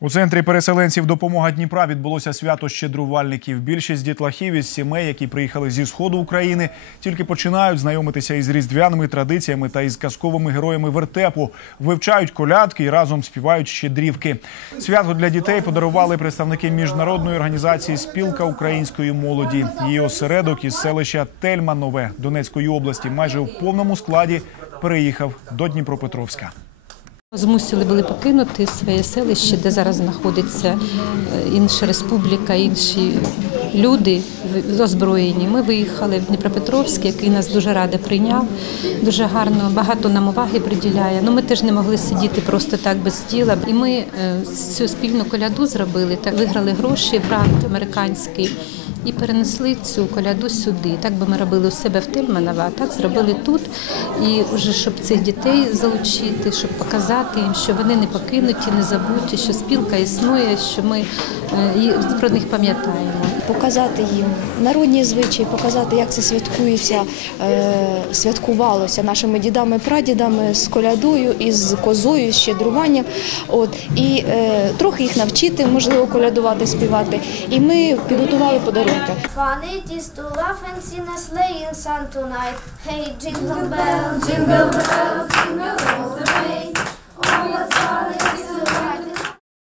У центрі переселенців допомога Дніпра відбулося свято щедрувальників. Більшість дітлахів із сімей, які приїхали зі сходу України, тільки починають знайомитися із різдвяними традиціями та із казковими героями вертепу, вивчають колядки і разом співають щедрівки. Свято для дітей подарували представники міжнародної організації Спілка української молоді. Її осередок із селища Тельманове Донецької області майже у повному складі переїхав до Дніпропетровська. Змусили були покинути своє селище, де зараз знаходиться е, інша республіка, інші люди озброєні. Ми виїхали в Дніпропетровськ, який нас дуже радо прийняв, дуже гарно, багато нам уваги приділяє. Ну ми теж не могли сидіти просто так без тіла. І ми е, цю спільну коляду зробили, так виграли гроші, грант американський. І перенесли цю коляду сюди. Так би ми робили у себе в Тельманово, а так зробили тут. І вже щоб цих дітей залучити, щоб показати їм, що вони не покинуті, не забуті, що спілка існує, що ми е, про них пам'ятаємо. показати їм народні звичаї, показати, як це святкується, е, святкувалося нашими дідами, прадідами з колядою, із козою, з щедруванням. От і е, трохи їх навчити, можливо, колядувати, співати. І ми підготували подарунки. Fun it is to laugh and sing a sleighing song tonight. Hey, jingle bell, jingle bell,